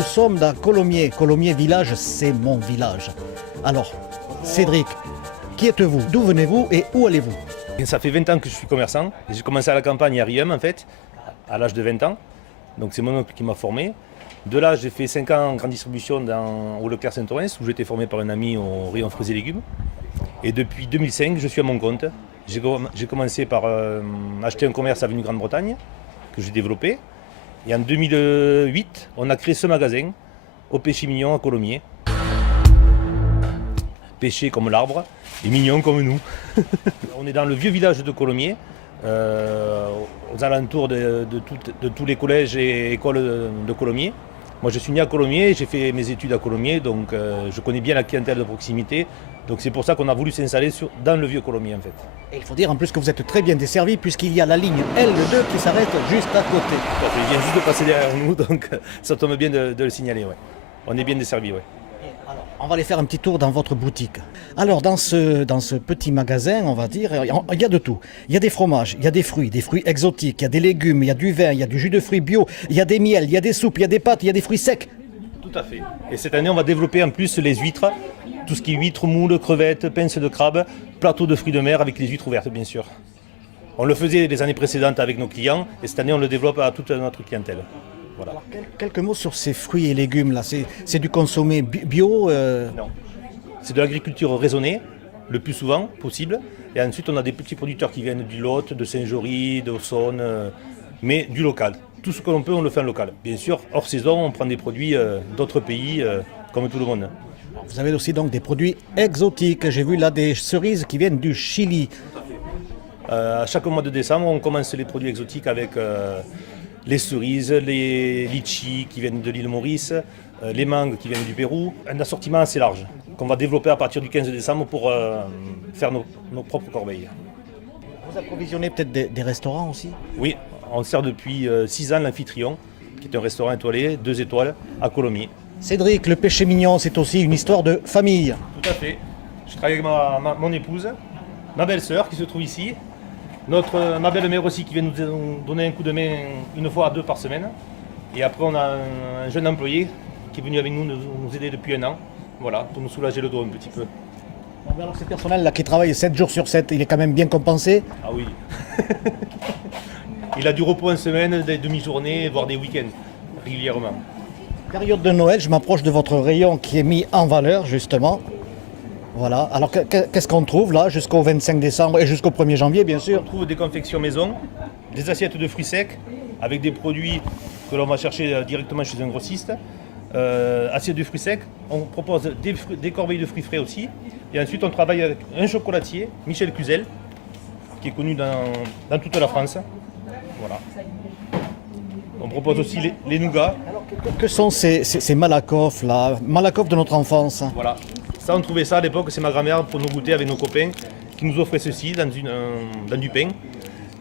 Nous sommes dans Colomiers. Colomiers village, c'est mon village. Alors, Cédric, qui êtes-vous? D'où venez-vous et où allez-vous? Ça fait 20 ans que je suis commerçant. J'ai commencé à la campagne à Riem en fait, à l'âge de 20 ans. Donc c'est mon oncle qui m'a formé. De là, j'ai fait 5 ans en grande distribution au Leclerc Saint-Orens, où j'ai été formé par un ami au rayon fruits et légumes. Et depuis 2005, je suis à mon compte. J'ai commencé par acheter un commerce avenue Grande-Bretagne, que j'ai développé. Et en 2008, on a créé ce magasin, au Péché Mignon à Colomiers. Péché comme l'arbre et mignon comme nous. On est dans le vieux village de Colomiers, aux alentours de tous les collèges et écoles de Colomiers. Moi je suis né à Colomiers, j'ai fait mes études à Colomiers, donc je connais bien la clientèle de proximité. Donc c'est pour ça qu'on a voulu s'installer dans le vieux Colomiers en fait. Et il faut dire en plus que vous êtes très bien desservi puisqu'il y a la ligne L2 qui s'arrête juste à côté. Il vient juste de passer derrière nous, donc ça tombe bien de le signaler. Ouais. On est bien desservi. Ouais. Alors, on va aller faire un petit tour dans votre boutique. Alors, dans ce petit magasin, on va dire, il y a de tout. Il y a des fromages, il y a des fruits exotiques, il y a des légumes, il y a du vin, il y a du jus de fruits bio, il y a des miels, il y a des soupes, il y a des pâtes, il y a des fruits secs. Tout à fait. Et cette année, on va développer en plus les huîtres, tout ce qui est huîtres, moules, crevettes, pinces de crabe, plateau de fruits de mer avec les huîtres ouvertes, bien sûr. On le faisait les années précédentes avec nos clients, et cette année, on le développe à toute notre clientèle. Voilà. Alors, quelques mots sur ces fruits et légumes là. C'est du consommé bio Non. C'est de l'agriculture raisonnée, le plus souvent possible. Et ensuite, on a des petits producteurs qui viennent du Lot, de Saint-Jory, d'Aussonne, mais du local. Tout ce que l'on peut, on le fait en local. Bien sûr, hors saison, on prend des produits d'autres pays, comme tout le monde. Vous avez aussi donc des produits exotiques. J'ai vu là des cerises qui viennent du Chili. À chaque mois de décembre, on commence les produits exotiques avec les cerises, les litchis qui viennent de l'île Maurice, les mangues qui viennent du Pérou. Un assortiment assez large qu'on va développer à partir du 15 décembre pour faire nos propres corbeilles. Vous approvisionnez peut-être des restaurants aussi? Oui, on sert depuis 6 ans l'Amphitryon, qui est un restaurant étoilé, 2 étoiles, à Colomiers. Cédric, le péché mignon, c'est aussi une histoire de famille. Tout à fait. Je travaille avec mon épouse, ma belle-sœur qui se trouve ici, ma belle-mère aussi qui vient nous donner un coup de main une fois à 2 par semaine. Et après, on a un jeune employé qui est venu avec nous aider depuis 1 an, voilà, pour nous soulager le dos un petit peu. Bon, alors ce personnel-là qui travaille 7 jours sur 7, il est quand même bien compensé? Ah oui. Il a du repos en semaine, des demi-journées, voire des week-ends, régulièrement. Période de Noël, je m'approche de votre rayon qui est mis en valeur, justement. Voilà. Alors, qu'est-ce qu'on trouve là, jusqu'au 25 décembre et jusqu'au 1er janvier, bien sûr? On trouve des confections maison, des assiettes de fruits secs, avec des produits que l'on va chercher directement chez un grossiste. Assiettes de fruits secs, on propose des corbeilles de fruits frais aussi. Et ensuite, on travaille avec un chocolatier, Michel Cluzel, qui est connu dans toute la France. Voilà. On propose aussi les nougats. Alors, que sont ces Malakoff là, Malakoff de notre enfance? Voilà. Ça, on trouvait ça à l'époque, c'est ma grand-mère pour nous goûter avec nos copains qui nous offrait ceci dans du pain.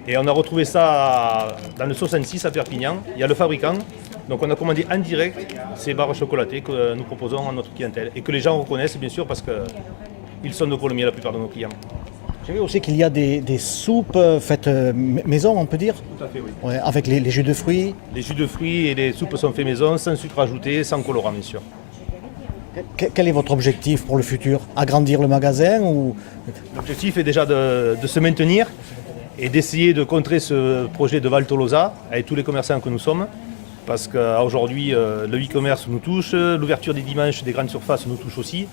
Et on a retrouvé ça dans le 66 à Perpignan. Il y a le fabricant. Donc on a commandé en direct ces barres chocolatées que nous proposons à notre clientèle et que les gens reconnaissent bien sûr parce qu'ils sont de Colomiers la plupart de nos clients. J'ai vu aussi qu'il y a des soupes faites maison, on peut dire. Tout à fait, oui. Ouais, avec les jus de fruits. Les jus de fruits et les soupes sont faits maison, sans sucre ajouté, sans colorant bien sûr. Quel est votre objectif pour le futur? Agrandir le magasin ou... L'objectif est déjà de se maintenir et d'essayer de contrer ce projet de Val Tolosa avec tous les commerçants que nous sommes. Parce qu'aujourd'hui, le e-commerce nous touche, l'ouverture des dimanches des grandes surfaces nous touche aussi.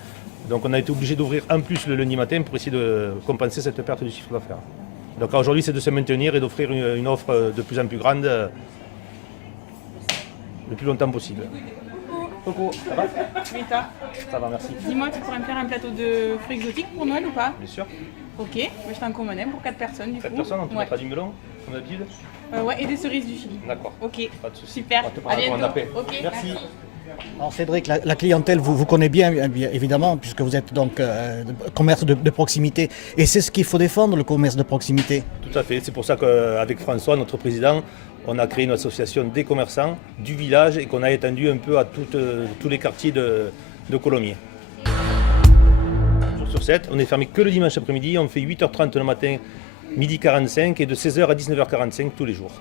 Donc on a été obligé d'ouvrir en plus le lundi matin pour essayer de compenser cette perte de chiffre d'affaires. Donc aujourd'hui, c'est de se maintenir et d'offrir une offre de plus en plus grande le plus longtemps possible. Coucou, ça va? Oui, toi? Ça va, merci. Dis-moi, tu pourrais me faire un plateau de fruits exotiques pour Noël ou pas? Bien sûr. Ok, moi je t'en commande un pour 4 personnes du 4 coup. personnes, on te Ouais. mettra du melon, comme d'habitude. Ouais, et des cerises du Chili. D'accord. Ok, Pas de souci. super. On te À parlera bientôt. après. Ok, Merci. Alors Cédric, la clientèle vous connaît bien évidemment puisque vous êtes donc commerce de proximité et c'est ce qu'il faut défendre, le commerce de proximité. Tout à fait, c'est pour ça qu'avec François, notre président, on a créé une association des commerçants du village et qu'on a étendu un peu à tous les quartiers de Colomiers. Jour sur 7, on est fermé que le dimanche après-midi, on fait 8h30 le matin, midi 45 et de 16h à 19h45 tous les jours.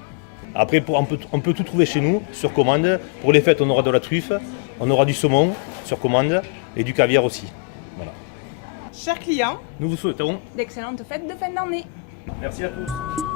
Après, on peut tout trouver chez nous, sur commande. Pour les fêtes, on aura de la truffe, on aura du saumon sur commande et du caviar aussi. Voilà. Chers clients, Nous vous souhaitons. d'excellentes fêtes de fin d'année. Merci à tous.